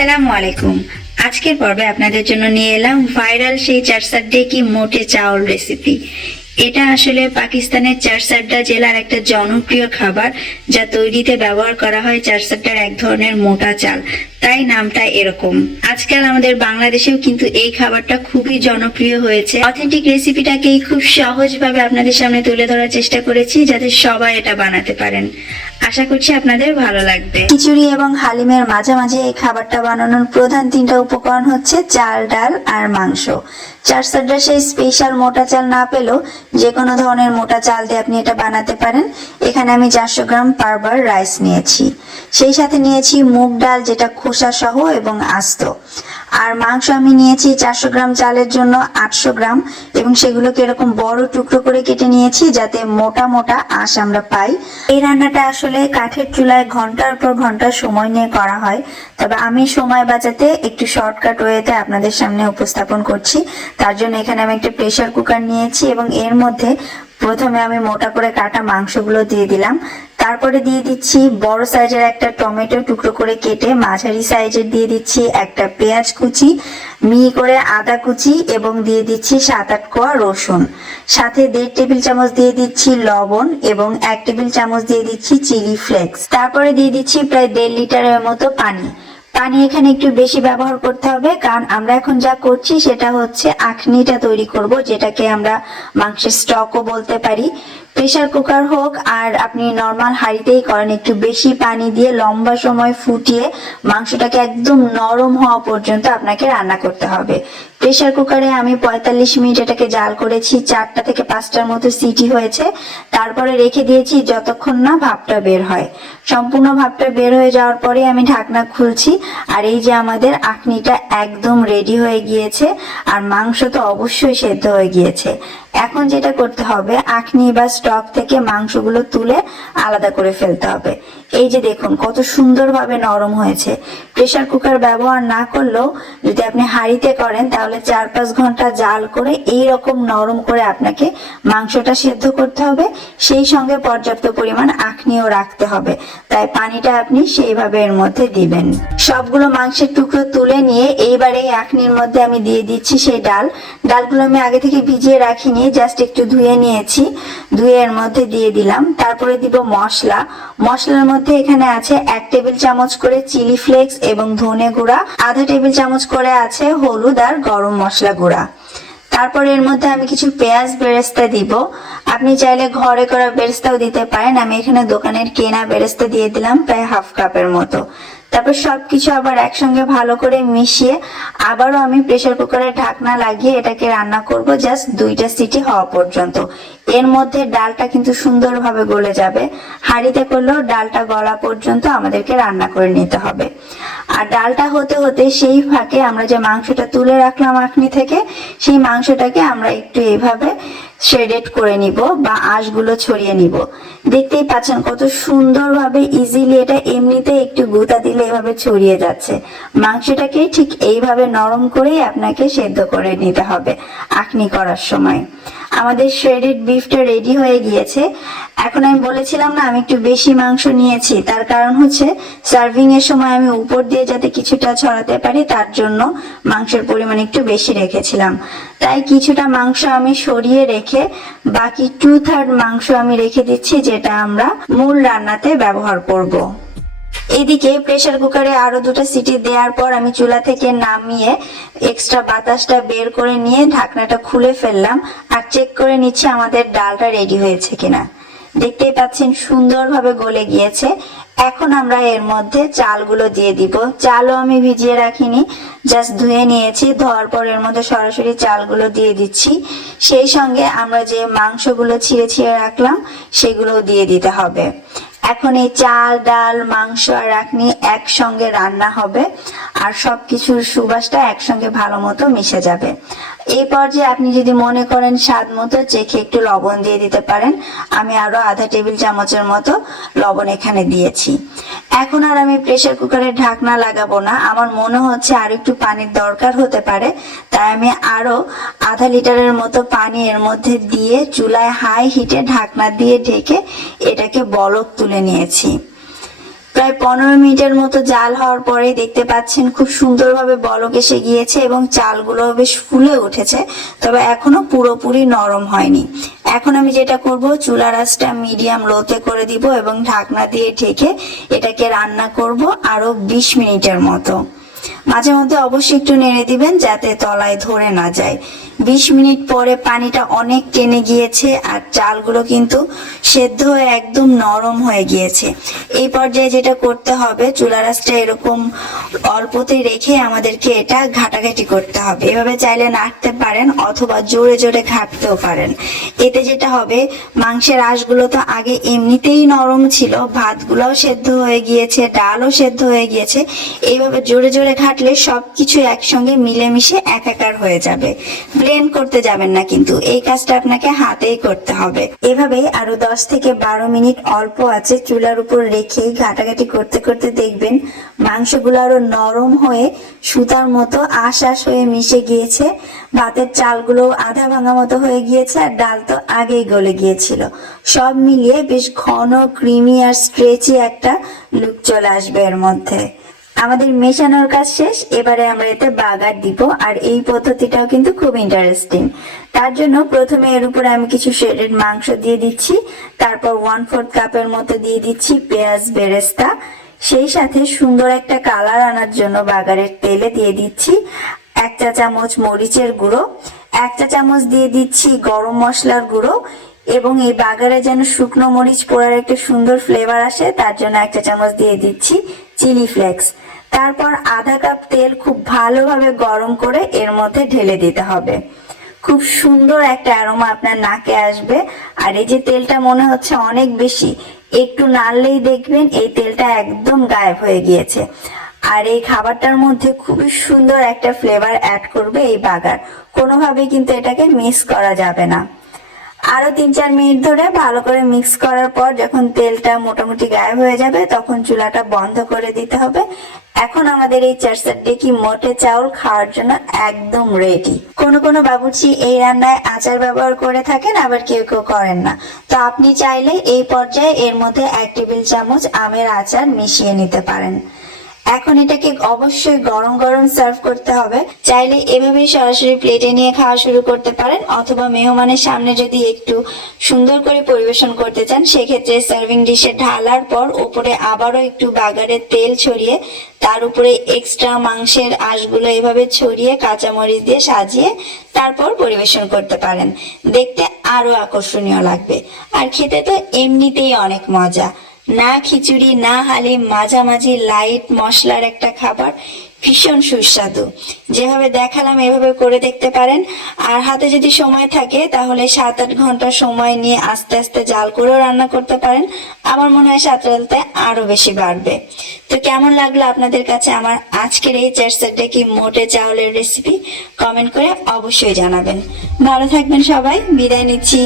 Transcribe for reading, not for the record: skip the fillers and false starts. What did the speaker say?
আসসালামু আলাইকুম। আজকের পর্বে আপনাদের জন্য নিয়ে এলাম ভাইরাল সেই চারসাড্ডে কি মোটে চাউল রেসিপি। এটা আসলে পাকিস্তানের চারসাড্ডা জেলার একটা জনপ্রিয় খাবার, যা তৈরিতে ব্যবহার করা হয় চারসাড্ডার এক ধরনের মোটা চাল, তাই নামটা এরকম। আজকাল আমাদের বাংলাদেশেও কিন্তু এই খাবারটা খুবই জনপ্রিয় হয়েছে। অথেন্টিক রেসিপিটাকেই খুব সহজভাবে আপনাদের সামনে তুলে ধরার চেষ্টা করেছি, যাতে সবাই এটা বানাতে পারেন। আশা করছি আপনাদের ভালো লাগবে। খিচুড়ি এবং হালিমের মাঝামাঝি এই খাবারটা বানানোর প্রধান তিনটা উপকরণ হচ্ছে চাল, ডাল আর মাংস। চারসাড্ডার সেই স্পেশাল মোটা চাল না পেলেও যে কোনো ধরনের মোটা চাল দিয়ে আপনি এটা বানাতে পারেন। এখানে আমি 400 গ্রাম পারবার রাইস নিয়েছি, সেই সাথে নিয়েছি মুগ ডাল যেটা খোসা সহ এবং আস্ত। আর মাংস আমি নিয়েছি 400 গ্রাম চালের জন্য 800 গ্রাম, এবং সেগুলোকে এরকম বড় টুকরো করে কেটে নিয়েছি যাতে মোটা মোটা আঁশ আমরা পাই। এই রান্নাটা আসলে কাঠের চুলায় ঘন্টার পর ঘন্টা সময় নিয়ে করা হয়, তবে আমি সময় বাঁচাতে একটু শর্টকাট ওয়েতে আপনাদের সামনে উপস্থাপন করছি। তার জন্য এখানে আমি একটা প্রেসার কুকার নিয়েছি এবং এর মধ্যে প্রথমে আমি মোটা করে কাটা মাংসগুলো দিয়ে দিলাম। তারপরে দিয়ে দিচ্ছি বড় সাইজের একটা টমেটো টুকরো করে কেটে, মাঝারি সাইজের দিয়ে দিচ্ছি একটা পেঁয়াজ কুচি, মিহি করে আদা কুচি, এবং দিয়ে দিচ্ছি 7-8 কোয়া রসুন। সাথে 1.5 টেবিল চামচ দিয়ে দিচ্ছি লবণ এবং 1 টেবিল চামচ দিয়ে দিচ্ছি চিলি ফ্লেক্স। তারপরে দিয়ে দিচ্ছি প্রায় 1.5 লিটারের মতো পানি। পানি এখানে একটু বেশি ব্যবহার করতে হবে, কারণ আমরা এখন যা করছি সেটা হচ্ছে আখনিটা তৈরি করব, যেটাকে আমরা মাংসের স্টকও বলতে পারি। প্রেসার কুকার হোক আর আপনি নর্মাল হাঁড়িতেই করেন, একটু বেশি পানি দিয়ে লম্বা সময় ফুটিয়ে মাংসটাকে একদম নরম হওয়া পর্যন্ত আপনাকে রান্না করতে হবে। প্রেসার কুকারে আমি 45 মিনিট এটাকে জাল করেছি, 4টা থেকে 5টার মতো সিটি হয়েছে। তারপরে রেখে দিয়েছি যতক্ষণ না ভাপটা বের হয়। সম্পূর্ণ ভাপটা বের হয়ে যাওয়ার পরে আমি ঢাকনা খুলছি, আর এই যে আমাদের আখনিটা একদম রেডি হয়ে গিয়েছে, আর মাংস তো অবশ্যই সেদ্ধ হয়ে গিয়েছে। এখন যেটা করতে হবে, আখনি বা স্টক থেকে মাংসগুলো তুলে আলাদা করে ফেলতে হবে। এই যে দেখুন কত সুন্দরভাবে নরম হয়েছে। প্রেসার কুকার ব্যবহার না করলেও যদি আপনি হাঁড়িতে করেন তাহলে 4-5 ঘন্টা জাল করে এই রকম নরম করে আপনাকে মাংসটা সেদ্ধ করতে হবে। সেই সঙ্গে পর্যাপ্ত পরিমাণ আখনিও রাখতে হবে, তাই পানিটা আপনি সেইভাবে এর মধ্যে দিবেন। সবগুলো মাংসের টুকরো তুলে নিয়ে এইবার এই আখনির মধ্যে আমি দিয়ে দিচ্ছি সেই ডালগুলো আমি আগে থেকে ভিজিয়ে রাখিনি, জাস্ট একটু ধুয়ে নিয়েছি, ধুয়ে এর মধ্যে দিয়ে দিলাম। তারপরে দিব মশলার মধ্যে এখানে আছে 1 টেবিল চামচ করে চিলি ফ্লেক্স এবং ধনে গুঁড়া, আধা টেবিল চামচ করে আছে হলুদ আর গরম মশলা গুঁড়া। তারপরে এর মধ্যে আমি কিছু পেঁয়াজ বেরেস্তা দিব, আপনি চাইলে ঘরে করা বেরেস্তাও দিতে পারেন। আমি এখানে দোকানের কেনা বেরেস্তা দিয়ে দিলাম প্রায় 1/2 কাপের মতো। তারপর সবকিছু আবার একসঙ্গে ভালো করে মিশিয়ে আবারও আমি প্রেসার কুকারের ঢাকনা লাগিয়ে এটাকে রান্না করব জাস্ট 2টা সিটি হওয়া পর্যন্ত। এর মধ্যে ডালটা কিন্তু সুন্দরভাবে গলে যাবে, হাঁড়িতে করলেও ডালটা গলা পর্যন্ত আমাদেরকে রান্না করে নিতে হবে। আর ডালটা হতে হতে সেই ফাঁকে আমরা যে মাংসটা তুলে রাখলাম আখনি থেকে, সেই মাংসটাকে আমরা একটু এইভাবে শ্রেডেড করে নিব বা আঁশগুলো ছড়িয়ে নিব। দেখতেই পাচ্ছেন কত সুন্দরভাবে ইজিলি এটা এমনিতে একটু গুঁতা দিলে এভাবে ছড়িয়ে যাচ্ছে। মাংসটাকে ঠিক এইভাবে নরম করেই আপনাকে সেদ্ধ করে নিতে হবে আখনি করার সময়। আমাদের শ্রেডেড বিফটা রেডি হয়ে গিয়েছে। এখন আমি বলেছিলাম না আমি একটু বেশি মাংস নিয়েছি, তার কারণ হচ্ছে সার্ভিং এর সময় আমি উপর দিয়ে যাতে কিছুটা ছড়াতে পারি, তার জন্য মাংসের পরিমাণ একটু বেশি রেখেছিলাম। তাই কিছুটা মাংস আমি সরিয়ে রেখে বাকি 2/3 মাংস আমি রেখে দিচ্ছি, যেটা আমরা মূল রান্নাতে ব্যবহার করব। এদিকে প্রেসার কুকারে আরো 2টা সিটি দেওয়ার পর আমি চুলা থেকে নামিয়ে এক্সট্রা বাতাসটা বের করে নিয়ে ঢাকনাটা খুলে ফেললাম, আর চেক করে নিচ্ছি আমাদের ডালটা রেডি হয়েছে কিনা। দেখতেই পাচ্ছেন সুন্দরভাবে গলে গিয়েছে। এখন আমরা এর মধ্যে চালগুলো দিয়ে দিব। চালও আমি ভিজিয়ে রাখিনি, জাস্ট ধুয়ে নিয়েছি। ধোয়ার পর এর মধ্যে সরাসরি চালগুলো দিয়ে দিচ্ছি। সেই সঙ্গে আমরা যে মাংসগুলো ছিঁড়ে রাখলাম সেগুলো দিয়ে দিতে হবে। এখন এই চাল, ডাল, মাংস আর আখনি একসঙ্গে রান্না হবে, আর সবকিছুর সুবাসটা একসঙ্গে ভালো মতো মিশে যাবে। এই পর্যায়ে আপনি যদি মনে করেন স্বাদ মতো চেখে একটু লবণ দিয়ে দিতে পারেন। আমি আরো আধা টেবিল চামচের মতো লবণ এখানে দিয়েছি। এখন আর আমি প্রেসার কুকারের ঢাকনা লাগাবো না, আমার মনে হচ্ছে আর একটু পানির দরকার হতে পারে, তাই আমি আরো আধা লিটারের মতো পানি এর মধ্যে দিয়ে চুলায় হাই হিটে ঢাকনা দিয়ে ঢেকে এটাকে বলক তুলে নিয়েছি। প্রায় 15 মিনিটের মতো জাল হওয়ার পরে দেখতে পাচ্ছেন খুব সুন্দরভাবে বলক এসে গিয়েছে এবং চালগুলো বেশ ফুলে উঠেছে, তবে এখনো পুরোপুরি নরম হয়নি। এখন আমি যেটা করব, চুলার আঁচটা মিডিয়াম লোতে করে দিব এবং ঢাকনা দিয়ে ঢেকে এটাকে রান্না করব আরো 20 মিনিটের মতো। মাঝে মধ্যে অবশ্যই একটু নেড়ে দিবেন যাতে তলায় ধরে না যায়। 20 মিনিট পরে পানিটা অনেক টেনে গিয়েছে আর চালগুলো কিন্তু সেদ্ধ হয়ে একদম নরম হয়ে গিয়েছে। এই পর্যায়ে যেটা করতে হবে, চুলার আঁচটা এরকম অল্পতে রেখে আমাদেরকে এটা ঘাটাঘাটি করতে হবে। এভাবে চাইলে নাড়তে পারেন অথবা জোরে জোরে ঘাটতেও পারেন। এতে যেটা হবে, মাংসের আঁশগুলো তো আগে এমনিতেই নরম ছিল, ভাতগুলোও সেদ্ধ হয়ে গিয়েছে, ডালও সেদ্ধ হয়ে গিয়েছে। এইভাবে জোরে জোরে ঘাটলে সবকিছু একসঙ্গে মিলেমিশে একাকার হয়ে যাবে। ব্লেন্ড করতে যাবেন না, কিন্তু এই কাজটা আপনাকে হাতেই করতে হবে। এভাবে আরো 10 থেকে 12 মিনিট অল্প আছে চুলার উপর রেখে ঘাটাঘাটি করতে করতে দেখবেন মাংসগুলো আরো নরম হয়ে সুতার মতো আঁশ হয়ে মিশে গিয়েছে। ভাতের চালগুলো আধা ভাঙা মতো হয়ে গিয়েছে আর ডাল তো আগেই গলে গিয়েছিল। সব মিলিয়ে বেশ ঘন, ক্রিমি আর স্ট্রেচি একটা লুক চলে আসবে এর মধ্যে। আমাদের মেশানোর কাজ শেষ, এবারে আমরা এতে বাগার দিব। আর এই পদ্ধতিটাও কিন্তু খুব ইন্টারেস্টিং। তার জন্য প্রথমে এর উপরে আমি কিছু শেডেড মাংস দিয়ে দিচ্ছি, তারপর 1/4 কাপের মতো দিয়ে দিচ্ছি পেঁয়াজ বেরেস্তা। সেই সাথে সুন্দর একটা কালার আনার জন্য বাগারের তেলে দিয়ে দিচ্ছি 1 চা চামচ মরিচের গুঁড়ো, 1 চা চামচ দিয়ে দিচ্ছি গরম মশলার গুঁড়ো, এবং এই বাগারে যেন শুকনো মরিচ পোড়ার একটা সুন্দর ফ্লেভার আসে তার জন্য 1 চা চামচ দিয়ে দিচ্ছি চিলি ফ্লেক্স। তারপর আধা কাপ তেল খুব ভালোভাবে গরম করে এর মধ্যে ঢেলে দিতে হবে। খুব সুন্দর একটা অ্যারোমা আপনার নাকে আসবে। আর এই যে তেলটা মনে হচ্ছে অনেক বেশি, একটু নাড়লেই দেখবেন এই তেলটা একদম গায়েব হয়ে গিয়েছে। আর এই খাবারটার মধ্যে খুবই সুন্দর একটা ফ্লেভার অ্যাড করবে এই বাগার, কোনোভাবেই কিন্তু এটাকে মিস করা যাবে না। আরো 3-4 মিনিট ধরে ভালো করে মিক্স করার পর যখন তেলটা মোটামুটি গায়েব হয়ে যাবে তখন চুলাটা বন্ধ করে দিতে হবে। এখন আমাদের এই চারসাড্ডি কি মোটে চাউল খাওয়ার জন্য একদম রেডি। কোনো বাবুর্চি এই রান্নায় আচার ব্যবহার করে থাকেন, আবার কেউ কেউ করেন না। তো আপনি চাইলে এই পর্যায়ে এর মধ্যে 1 টেবিল চামচ আমের আচার মিশিয়ে নিতে পারেন। এখন এটাকে অবশ্যই গরম গরম সার্ভ করতে হবে। চাইলে এভাবেই সরাসরি প্লেটে নিয়ে খাওয়া শুরু করতে পারেন, অথবা মেহমানের সামনে যদি একটু সুন্দর করে পরিবেশন করতে চান সেক্ষেত্রে সার্ভিং ডিশে ঢালার পর উপরে আবারও একটু বাগারের তেল ছড়িয়ে তার উপরে এক্সট্রা মাংসের আঁশগুলো এভাবে ছড়িয়ে কাঁচামরিচ দিয়ে সাজিয়ে তারপর পরিবেশন করতে পারেন। দেখতে আরো আকর্ষণীয় লাগবে আর খেতে তো এমনিতেই অনেক মজা। না খিচুড়ি না হালিম, মাঝামাঝি লাইট মশলার একটা খাবার, ভীষণ সুস্বাদু। যেভাবে দেখালাম এভাবে করে দেখতে পারেন। আর হাতে যদি সময় থাকে তাহলে 7-8 ঘন্টা সময় নিয়ে আস্তে আস্তে জাল করেও রান্না করতে পারেন। আমার মনে হয় সাঁতরালতে আরো বেশি বাড়বে। তো কেমন লাগলো আপনাদের কাছে আমার আজকের এই চারসাড্ডি কি মোটে চাউলের রেসিপি? কমেন্ট করে অবশ্যই জানাবেন। ভালো থাকবেন সবাই, বিদায় নিচ্ছি।